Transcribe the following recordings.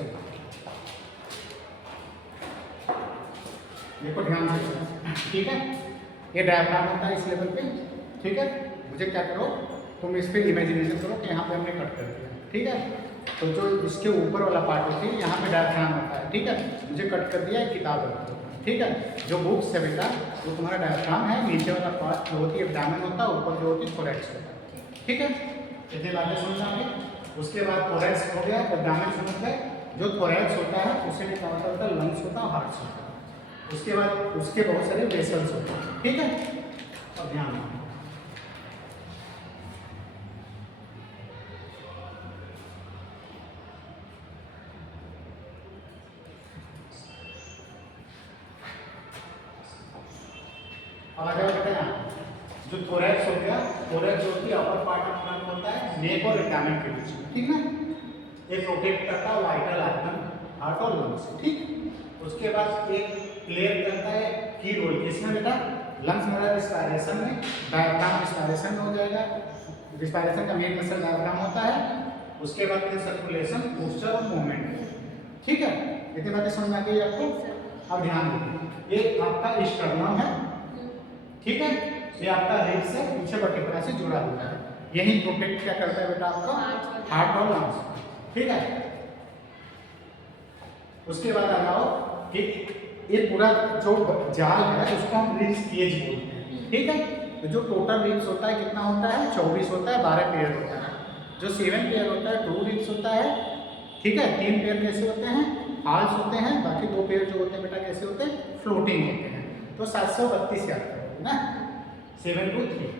चलिए देखो ध्यान से, ठीक है। ये डायफ्राम होता है इस लेवल पे, ठीक है। मुझे क्या करो, तुम इस पे इमेजिनेशन करो कि यहाँ पे हमने कट कर दिया, ठीक है। तो जो इसके ऊपर वाला पार्ट होती है यहाँ पे डायफ्राम होता है, ठीक है। मुझे कट कर दिया, एक किताब है, ठीक है। जो बुक्स है बेटा वो तुम्हारा डायफ्राम है, नीचे वाला पार्ट जो होती है एब्डोमेन होता है, ऊपर जो होती है थोरैक्स होता है, ठीक है। इतनी बातें समझ आ गई। उसके बाद थोरैक्स हो गया, एब्डोमेन समझ गए। जो थोरैक्स होता है उसे क्या होता है, लंग्स होता है, हार्ट होता है। उसके बाद उसके बहुत सारे वेसल्स होते हैं, ठीक है। अब ध्यान रखना, अब आ जाओ बेटा यहाँ। जो थोरैक्स हो गया, थोरैक्स जो कि अपर पार्ट ऑफ लंग होता है नेक और एब्डोमेन के बीच में, ठीक है। ये प्रोटेक्ट करता है वाइटल ऑर्गन, हार्ट और लंग्स, ठीक। उसके बाद एक प्ले करता है की रोल किसमें बेटा, लंग्स मेरा रिस्पायरेशन में, डायफ्राम रिस्पायरेशन में हो जाएगा। रिस्पायरेशन का मेन मसल डायफ्राम होता है। उसके बाद फिर सर्कुलेशन, पोस्चर और मूवमेंट, ठीक है। इतनी बातें समझ आ गई आपको। अब ध्यान दीजिए, ये आपका स्टर्नम है, ठीक है। ये आपका रिब से पीछे वर्टिब्रा से जुड़ा हुआ है। यही प्रोटेक्ट क्या करता है बेटा आपका हार्ट और लंग्स, ठीक है। उसके बाद आ जाओ कि ये पूरा जो जाल है उसको हम रिब्स केज बोलते हैं, ठीक है। तो जो टोटल रिब्स होता है कितना होता है, 24 होता है, 12 पेयर होता है। जो 7 पेयर होता है 2 रिब्स होता है, ठीक है। 3 पेयर कैसे होते हैं, हाल्स होते हैं। बाकी 2 पेयर जो होते हैं बेटा कैसे होते हैं, फ्लोटिंग होते हैं। तो 732 याद करोगे ना, 7 2 3।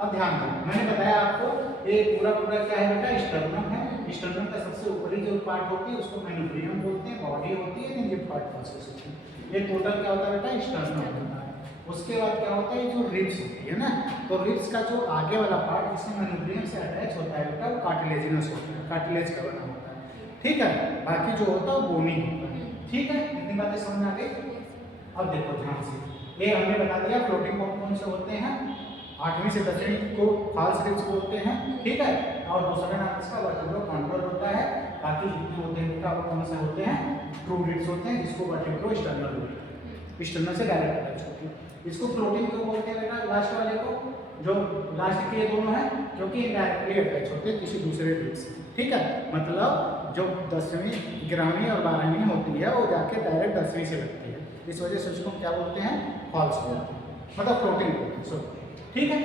अब ध्यान दो, मैंने बताया आपको ये पूरा क्या है बेटा, स्टर्नम है। स्टर्नम का सबसे ऊपरी जो पार्ट होती है उसको मेनिब्रियम बोलते हैं, बॉडी होती है, लिम्फ पार्ट प्रोसेस होती है। ये टोटल क्या होता है बेटा, स्टर्नम होता है। उसके बाद क्या होता है, जो रिब्स होती है ना, तो रिब्स का जो आगे वाला पार्ट जिसमें मेनिब्रियम से अटैच होता है बेटा, वो कार्टिलेजिनस होता है, कार्टिलेज का बना होता है, ठीक है। बाकी जो होता है वो बोनी होता है, ठीक है। इतनी बातें समझ आ गई। अब देखो ध्यान से, ये हमने बता दिया फ्लोटिंग कौन से होते हैं, 8वीं से 10वीं को फॉल्स रिब्स बोलते हैं, ठीक है। और दूसरा नाम इसका वर्टिब्रो कॉन्ट्रोल होता है। बाकी जितने होते हैं बेटा वो कौन से होते हैं, ट्रू रिब्स होते हैं, जिसको वर्टिब्रो स्टर्नल बोलते हैं, स्टर्नल से डायरेक्ट अटैच होती है। इसको फ्लोटिंग क्यों बोलते हैं बेटा, लास्ट वाले को, जो लास्ट के ये दोनों हैं, क्योंकि डायरेक्टली अटैच होते हैं किसी दूसरे रिब से, ठीक है। मतलब जो 10वीं 11वीं और 12वीं होती है वो जाके डायरेक्ट 10वीं से लगती है, इस वजह से उसको क्या बोलते हैं, फॉल्स बोलते हैं, मतलब फ्लोटिंग बोलते हैं, सो ठीक है।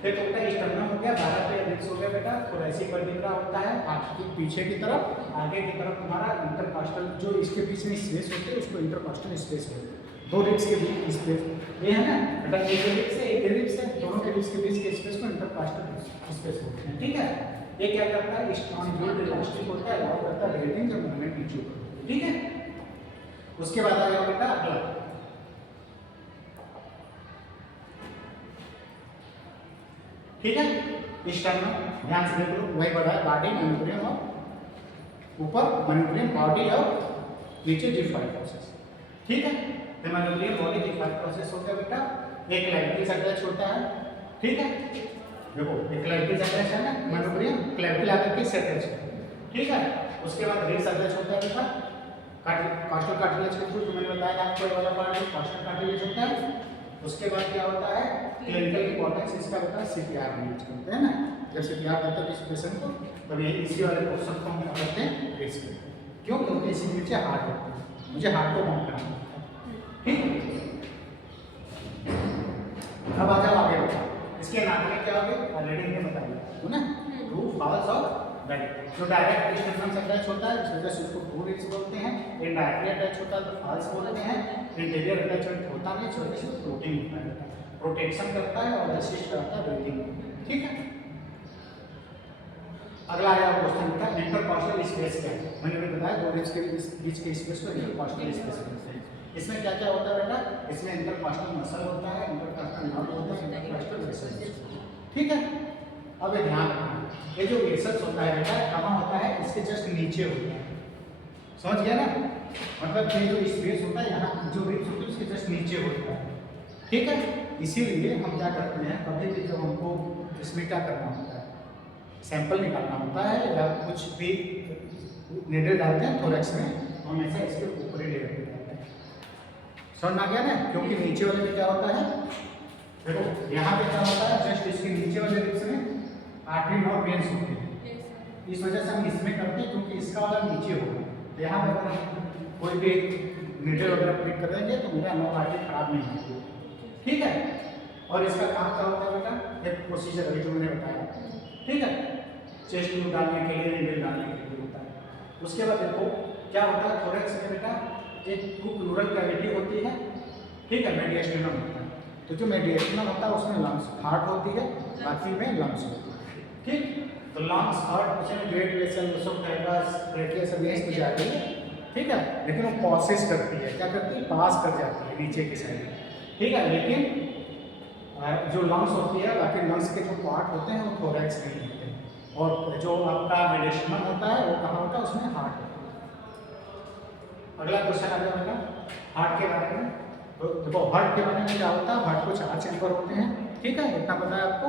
देखो बेटा स्टर्नम हो गया, 12 पे रिब्स हो गया बेटा, थोरैसिक वर्टिब्रा होता है आगे पीछे की तरफ, आगे की तरफ तुम्हारा इंटरकॉस्टल, जो इसके बीच में स्पेस होते हैं उसको इंटरकॉस्टल स्पेस बोलते हैं। 2 रिब्स के बीच स्पेस ये है ना बेटा, एक रिब्स है एक रिब्स है, दोनों के रिब्स के बीच के स्पेस को इंटरकॉस्टल स्पेस बोलते हैं, ठीक है। ये क्या करता है, स्ट्रॉन्ग इलास्टिक होता है, अलाउ करता है ब्रीथिंग जब मूवमेंट नीचे ऊपर, ठीक है। उसके बाद आ गया बेटा अगला, ठीक है। स्टर्नम ध्यान से देख लो, वही बढ़ा है, बॉडी मेनिब्रियम और ऊपर मेनिब्रियम बॉडी और नीचे डिफाइड प्रोसेस, ठीक है। तो मेनिब्रियम बॉडी डिफाइड प्रोसेस हो गया बेटा। एक क्लैविकल अटैच होता है, ठीक है। देखो एक क्लैविकल अटैच है ना, मेनिब्रियम क्लैविकल आकर के अटैच है, ठीक है। उसके बाद रिब्स अटैच होता है बेटा, कॉस्टल कार्टिलेज के थ्रू, जो मैंने बताया आपको ये वाला पार्ट कॉस्टल कार्टिलेज होता है। उसके बाद क्या होता है, क्लिनिकल इंपॉर्टेंस इसका होता है, सीपीआर में यूज करते हैं ना, जब सीपीआर करते हैं किसी पेशेंट को, तब ये इसी वाले क्वेश्चन को हम क्या करते हैं, रेस करते हैं। क्यों, क्योंकि इसी नीचे हार्ट होता है, मुझे हार्ट को बंद करना होता है, ठीक। अब आ जाओ आगे बताओ, इसके एनाटॉमी क्या होगी, ऑलरेडी हमने बताया है ना, ट्रू फॉल्स और डायरेक्ट। जो डायरेक्ट स्टर्नम से अटैच होता है इस वजह से उसको ट्रू रिब्स बोलते हैं, इनडायरेक्टली अटैच होता है तो फॉल्स बोलते हैं, इंटीरियर अटैचमेंट होता नहीं इस वजह से फ्लोटिंग होता है, प्रोटेक्शन करता है और असिस्ट करता है ब्रीथिंग, ठीक है। अगला आया क्वेश्चन बेटा, इंटरकॉस्टल स्पेस क्या है, मैंने भी बताया 2 रिब्स के बीच के स्पेस को इंटरकॉस्टल स्पेस कहते हैं। इसमें क्या क्या होता है बेटा, इसमें इंटरकॉस्टल मसल होता है, इंटरकॉस्टल नर्व होता है, इंटरकॉस्टल वेसल्स, ठीक है। अब ध्यान रखना, ये जो वेसल्स होता है बेटा कहाँ होता है, इसके जस्ट नीचे होता है, समझ गया ना, मतलब ये जो स्पेस होता है यहाँ जो रिब्स होती है उसके जस्ट नीचे होता है, ठीक है। इसीलिए हम क्या करते हैं, कभी भी जब हमको इसमें क्या करना होता है, सैंपल निकालना होता है या कुछ भी नीडल डालते हैं थोरेक्स में, हमेशा इसके ऊपरी लेयर पे डालते हैं। समझ में आ गया ना? क्योंकि नीचे वाले में क्या होता है, देखो यहाँ पे क्या होता है, जस्ट इसके नीचे वाले रिब्स में आर्टरी और वेन्स होते हैं, इस वजह से हम इसमें करते हैं क्योंकि इसका वाला नीचे होगा। तो यहाँ पे अगर हम कोई भी नीडल वगैरह प्रिक कर देंगे तो मेरा नॉन आर्टरी खराब नहीं होगी, ठीक है। और इसका काम क्या होता है बेटा, एक प्रोसीजर अभी जो मैंने बताया, ठीक है, चेस्ट ट्यूब डालने के लिए, नीडल डालने के लिए होता है। उसके बाद देखो क्या होता है, थोरेक्स में बेटा एक प्लूरल कैविटी होती है, ठीक है, मेडिएस्टिनम होता है। तो जो मेडिएस्टिनम होता है उसमें लंग्स, हार्ट होती है, बाकी में लंग्स होती है, ठीक। तो लंग्स, हार्ट, उसमें ग्रेट वेसल, एसोफेगस, ट्रेकिया सब ये तो जाती है, ठीक है, लेकिन वो पासेस करती है, क्या करती है, पास कर जाती है नीचे की साइड, ठीक है। लेकिन जो लंग्स होती है, बाकी लंग्स के जो पार्ट होते हैं वो थोरेक्स में होते हैं, और जो आपका मेडिएस्टिनम होता है वो कहाँ होता है, उसमें हार्ट होता है। अगला क्वेश्चन आ गया बेटा हार्ट के बारे में। तो देखो हार्ट के बारे में क्या होता है, हार्ट को 4 चैम्बर होते हैं, ठीक है, इतना पता है आपको।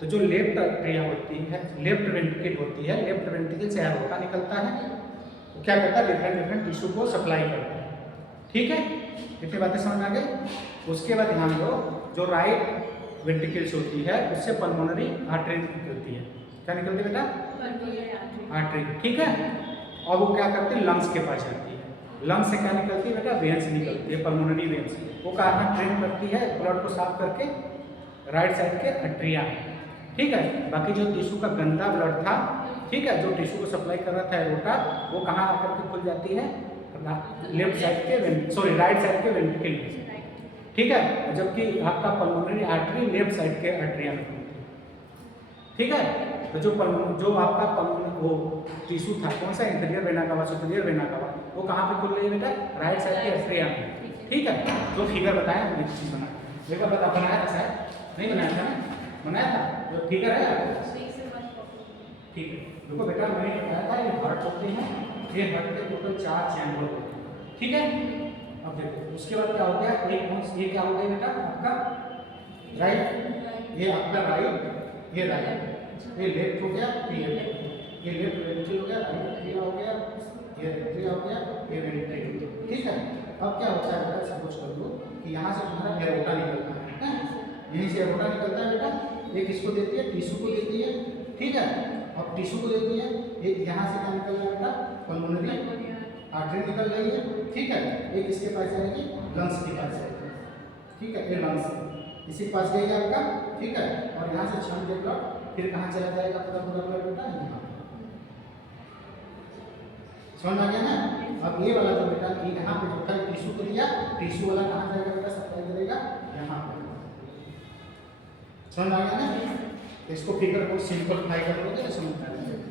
तो जो लेफ्ट अट्रिया होती है, लेफ्ट वेंट्रिकल होती है, लेफ्ट वेंट्रिकल से एरोटा निकलता है, तो क्या करता है, डिफरेंट डिफरेंट टिश्यू को सप्लाई करता है, ठीक है। इतनी बातें समझ में आ गई। उसके बाद ध्यान दो, जो राइट वेंट्रिकल्स होती है उससे पल्मोनरी आर्टरी निकलती है, क्या निकलती है बेटा, आर्टरी, ठीक है। और वो क्या करती है, लंग्स के पास जाती है, लंग्स से क्या निकलती है बेटा, वेन्स निकलती है, पल्मोनरी वेन्स, वो कहाँ ट्रेन करती है ब्लड को साफ करके राइट साइड के अट्रिया में, ठीक है। बाकी जो टिश्यू का गंदा ब्लड था, ठीक है, जो टिश्यू को सप्लाई कर रहा था एरोटा, वो कहाँ आकर के खुल जाती है, लेफ्ट साइड के राइट साइड के वेंट्रिकल में, ठीक है। जबकि आपका पल्मोनरी आर्टरी लेफ्ट साइड के आर्टरिया में खुलती है, ठीक है। तो जो आपका वो टिश्यू था कौन सा, inferior vena cava, superior vena cava, वो कहाँ पे खुल रही है बेटा, राइट साइड के आर्टरिया में, ठीक है। जो फिगर बताया मैंने चीज़ बना, देखो बता बनाया था शायद, नहीं बनाया था ना, बनाया था, जो फिगर है ठीक है। देखो बेटा मैंने बताया था ये हार्ट होते हैं, ये हार्ट के टोटल 4 चैम्बर होते हैं, ठीक है। अब देखो उसके बाद क्या हो गया, ये क्या हो गया बेटा आपका राइट, ये आपका राइट, ये राइट, ये लेफ्ट हो गया, ये लेफ्ट वेंट्रिकल हो गया, राइट एट्रिया हो गया, ये एट्रिया हो गया, ये वेंट्रिकल, ठीक है। अब क्या होता है बेटा, सपोज कर लो कि यहाँ से तुम्हारा एरोटा निकलता है, यहीं से एरोटा निकलता है बेटा, एक इसको देती है, टिश्यू को देती है, ठीक है, और टिश्यू को देती है, एक यहाँ से क्या निकल रहा है बेटा, पल्मोनरी आर्टरी निकल रही है, ठीक है। एक इसके पास जाएगी, लंग्स के पास जाएगी, ठीक है, ये लंग्स इसी के पास गई आपका, ठीक है। और यहाँ से छन के ब्लड फिर कहाँ चला जाएगा, पूरा पूरा ब्लड बेटा यहाँ, समझ आ गया ना। अब ये वाला जो बेटा यहाँ पे जो था टिश्यू को लिया, टिश्यू वाला कहाँ जाएगा बेटा, सप्लाई करेगा यहाँ पे, समझ आ गया ना। इसको फिगर को सिंपलीफाई कर लोगे तो समझ में आ जाएगा।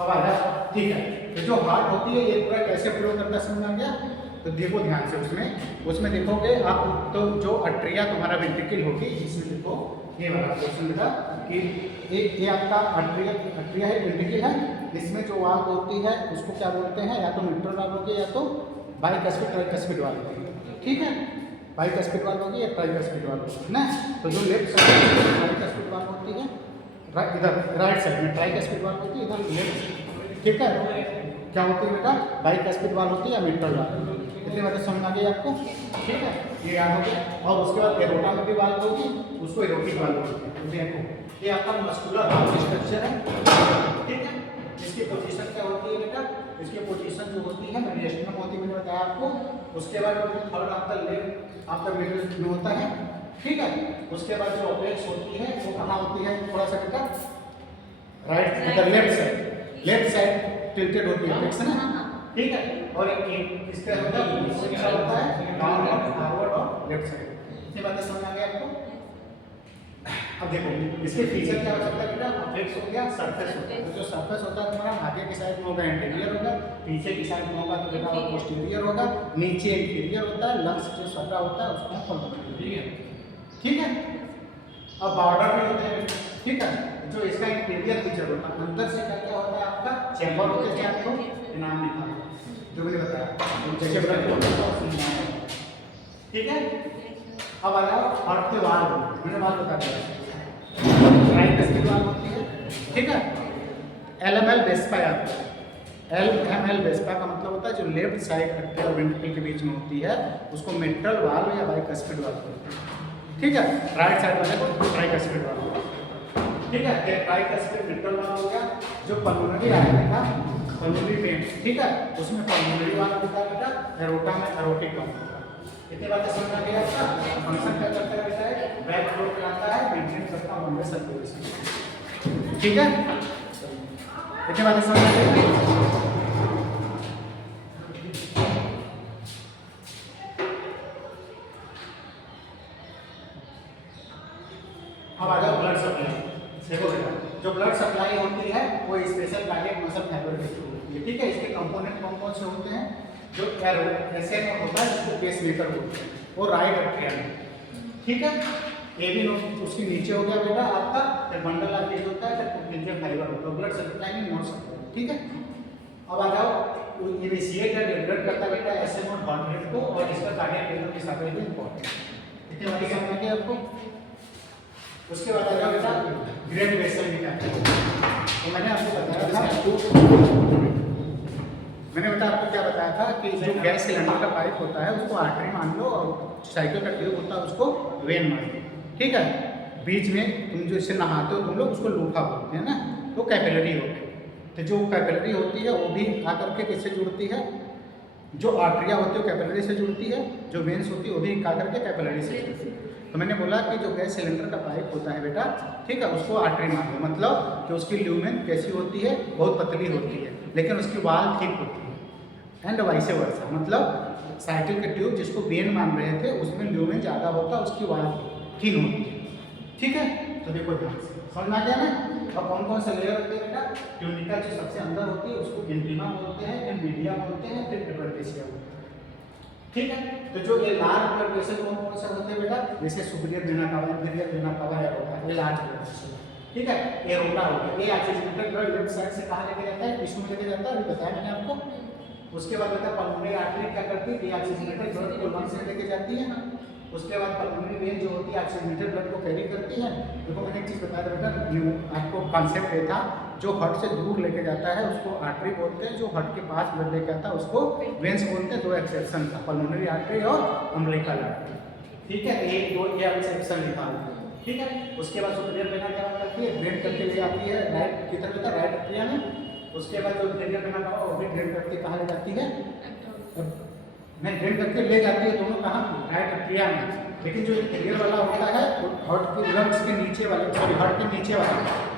अब आ जाए, ठीक है। तो जो हार्ट होती है ये पूरा कैसे प्रयोग करता है, समझ में आ गया। तो देखो ध्यान से, उसमें देखोगे आप, तो जो अट्रिया तुम्हारा वेंट्रिकल होगी, इसमें देखो ये वाला क्वेश्चन बेटा कि ये आपका अट्रिया है, वेंट्रिकल है, इसमें जो वाल्व होती है उसको क्या बोलते हैं, या तो मिट्रल वाल्व होगी या तो बाइकस्पिड ट्राइकस्पिड वाल्व होगी, ठीक है। बाइकस्पिड वाल्व होगी या ट्राइकस्पिड वाल्व होगी ना। तो जो लेफ्ट साइड में बाइकस्पिड वाल्व होती है, इधर राइट साइड में ट्राइकस्पिड वाल्व होती है, इधर लेफ्ट, ठीक है। क्या होती है बेटा, बाइकस्पिड वाल्व होती है या मिट्रल वाल्व, इतनी बातें समझ आ गई आपको, ठीक है, ये याद हो गया। और उसके बाद एरोटा में भी वाल्व होगी, उसको एरोटिक वाल्व बोलते हैं। देखो ये आपका मस्कुलर हार्ट स्ट्रक्चर है, ठीक है। इसकी पोजीशन क्या होती है बेटा, इसकी पोजीशन जो होती है मेडिएस्टिनम होती है, मैंने बताया आपको। उसके बाद जो थर्ड आपका लेफ्ट आपका मिडिल में होता है, ठीक है। उसके बाद जो अपेक्स होती है वो कहाँ होती है, थोड़ा सा बेटा राइट, इधर लेफ्ट साइड टिल्टेड होती है अपेक्स ना, ठीक है। और एक इसका होता है डाउनवर्ड, फॉरवर्ड और लेफ्ट साइड। ये बातें समझ आ गई आपको। अब देखो इसके फीचर क्या हो सकता है बेटा, अपेक्स हो गया, सरफेस होता है। तो जो सरफेस होता है तुम्हारा आगे की साइड में होगा एंटीरियर होगा, पीछे की साइड में होगा तो बेटा वो पोस्टीरियर होगा, नीचे इंटीरियर होता है, लंग्स जो सटा होता है उसको पल्मोनरी, ठीक है। अब बॉर्डर भी होते हैं, ठीक है। जो इसका इंटीरियर फीचर होता है, अंदर से क्या क्या होता है आपका, चैम्बर होते हैं, आपको नाम लिखा है जो मैंने बताया, जैसे ब्लड होता है, ठीक है। अब आ जाओ हार्ट के वाल्व, मैंने बात बता दिया, ट्राइकस्पिड वाल्व होती है, ठीक है। LML वेस्पा याद करें। LML वेस्पा का मतलब होता है जो लेफ्ट साइड अट्रिया और वेंट्रिकल के बीच में होती है उसको मिट्रल वाल्व या बाइकस्पिड वाल्व बोलते हैं। ठीक है, राइट साइड वाले को ट्राइकस्पिड वाल्व बोलते हैं। ठीक है, ट्राइकस्पिड मिट्रल वाल्व हो गया। जो पल्मोनरी आर्टरी था, पल्मोनरी वेन, ठीक है, उसमें पल्मोनरी वाल्व होता है बेटा, एरोटा में एरोटिक वाल्व होता है। इतनी बातें समझ आ गई आपका। फंक्शन क्या करता है बेटा है, बैक फ्लो कराता है, मेंटेन करता है लंबे सर्कुलेशन। ठीक है, इतनी बातें समझ आ गई। अब आ जाओ ब्लड सप्लाई। देखो बेटा, जो ब्लड सप्लाई होती है वो स्पेशल कार्डियक मसल फाइबर के थ्रू होती है। ठीक है, इसके कंपोनेंट कौन कौन से होते हैं? जो एसएन होता है जिसको पेसमेकर बोलते हैं, वो राइट अट्रिया में। ठीक है, ये भी उसके नीचे हो गया बेटा आपका, फिर बंडल ऑफ लीड होता है, फिर पोटेंशियल फाइबर होता है, ब्लड सप्लाई में मोड सकते हैं। ठीक है, अब आ जाओ इनिशिएट या डेवलप करता बेटा एसएन और हार्ट रेट को, और इसका कार्डियक रिदम के साथ भी इंपॉर्टेंट है। इतनी बातें समझ में आपको। उसके बाद आ जाओ बेटा ग्रेड वेसल भी क्या है। तो मैंने आपको बताया था, क्या बताया था कि जो गैस सिलेंडर का पाइप होता है उसको आर्टरी मान लो, और साइकिल का ट्यूब होता है उसको वेन मान लो। ठीक है, बीच में तुम जो इससे नहाते हो तुम लोग उसको लूफा बोलते हैं ना, वो कैपिलरी होती है। तो जो कैपिलरी होती है वो भी आकर के किससे जुड़ती है? जो आर्टरिया होती है वो कैपिलरी से जुड़ती है, जो वेन्स होती है वो भी आकर के कैपिलरी से जुड़ती है। तो मैंने बोला कि जो गैस सिलेंडर का पाइप होता है बेटा, ठीक है, उसको आर्टरी मान लो, मतलब कि उसकी ल्यूमेन कैसी होती है? बहुत पतली होती है, लेकिन उसकी वाल ठीक होती है, एंड वाइस वर्सा। मतलब साइकिल के ट्यूब जिसको वेन मान रहे थे उसमें ल्यूमेन ज़्यादा होता है, उसकी वाल थिन होती है। ठीक है, तो देखो ध्यान से समझ में आ गया ना। और कौन कौन से लेयर होते हैं बेटा? ट्यूनिका जो सबसे अंदर होती है उसको इंटीमा बोलते हैं, फिर मीडिया बोलते हैं, फिर एपिडर्मिस बोलते हैं। ठीक है, तो जो ये लार्ज ब्लड वेसल कौन कौन से होते हैं बेटा? जैसे superior vena cava, inferior vena cava, aorta, ये लार्ज ब्लड वेसल। ठीक है, एरोटा हो गया, ये ऑक्सीजनेटेड ब्लड लेफ्ट साइड से कहां लेके जाता है? टिश्यू में लेके जाता है, अभी बताया मैंने आपको। उसके बाद बेटा पल्मोनरी आर्टरी क्या करती है? डीऑक्सीजनेटेड ब्लड को लंग्स में लेके जाती है। उसके बाद पल्मोनरी वेन जो होती है ऑक्सीजनेटेड ब्लड को कैरी करती है। देखो मैंने एक चीज़ बताया था बेटा, आपको कॉन्सेप्ट ये था, जो हार्ट से दूर लेके जाता है उसको आर्टरी बोलते हैं, जो हार्ट के पास ब्लड लेके आता है उसको वेन्स बोलते हैं। दो एक्सेप्शन था, पल्मोनरी आर्टरी और अम्बिलिकल आर्टरी। ठीक है, ये दो ये एक्सेप्शन लिखा हुआ है। ठीक है, उसके बाद सुपीरियर वेना क्या करती है? ड्रेन करके ले जाती है राइट की तरफ, राइट अट्रिया में। उसके बाद जो इंफीरियर वेना कावा वो भी ड्रेन करके कहाँ ले जाती है? मैं ड्रेन करके ले जाती है दोनों कहाँ? राइट अट्रिया में। लेकिन जो इंफीरियर वाला होता है वो हार्ट के लंग्स के नीचे वाले, सॉरी हार्ट के नीचे वाले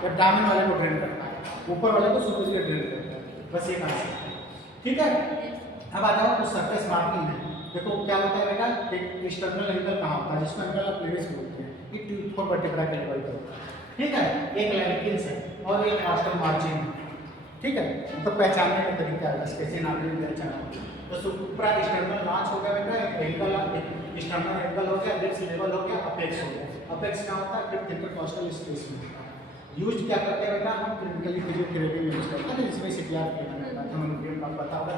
एब्डोमेन वाले को ड्रेन करता है, ऊपर वाले को सुपीरियर ड्रेन करता है। बस ये कॉन्सेप्ट है। ठीक है, अब आ जाओ कुछ सरफेस मार्किंग है। देखो क्या होता है बेटा, एक एक्सटर्नल एंगल कहाँ होता है जिसको एंगल ऑफ प्लेविस बोलते हैं, ये ट्यूब फोर वर्टिब्रा के लेवल पर होता है। ठीक है, एक लैरिकिल्स है और एक आस्टल मार्जिन है। ठीक है, तो पहचानने का तरीका है, स्पेसिन आर्टरी पहचाना। तो सुप्रा एक्सटर्नल नॉच हो गया बेटा, एक एंगल एक्सटर्नल एंगल हो गया, लिप्स लेवल हो गया, अपेक्स हो गया। अपेक्स क्या होता है? फिफ्थ इंटरकॉस्टल स्पेस में होता है। यूज क्या करते हैं बेटा? हम क्लिनिकली फिजियोथेरेपी में यूज करते हैं, जिसमें सीपीआर ट्रीटमेंट होता है, हम का पता होगा।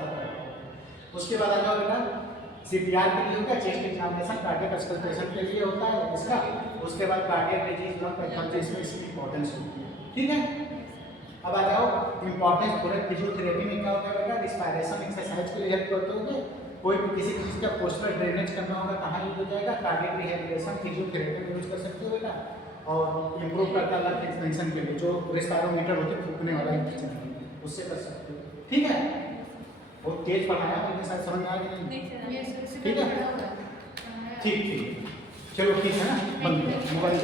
उसके बाद आ जाओ बेटा, सीपीआर के लिए होगा, चेस्ट एग्जामिनेशन कार्डियक अस्कल्टेशन के लिए होता है इसका। उसके बाद कार्डियक डिजीज लंग पैथोलॉजी, इसमें इसकी इंपॉर्टेंस होती है। ठीक है, अब आ जाओ इंपॉर्टेंस पूरे फिजियोथेरेपी में क्या होता है बेटा? रिस्पायरेशन एक्सरसाइज के लिए हेल्प करते होंगे। कोई भी किसी चीज़ का पोस्चर ड्रेनेज करना होगा कहाँ यूज हो जाएगा? कार्डियक रिहैबिलिटेशन फिजियोथेरेपी में यूज कर सकते हो बेटा। और इम्प्रूव करता है लंग एक्सपेंशन के लिए, जो रिस्पायरोमीटर होती है फूकने वाला इंजेक्शन, उससे कर सकते हो। ठीक है, बहुत तेज पढ़ाया मैंने, शायद समझ में आ गया नहीं? ठीक है, ठीक, चलो ठीक है ना, बंद करो मोबाइल।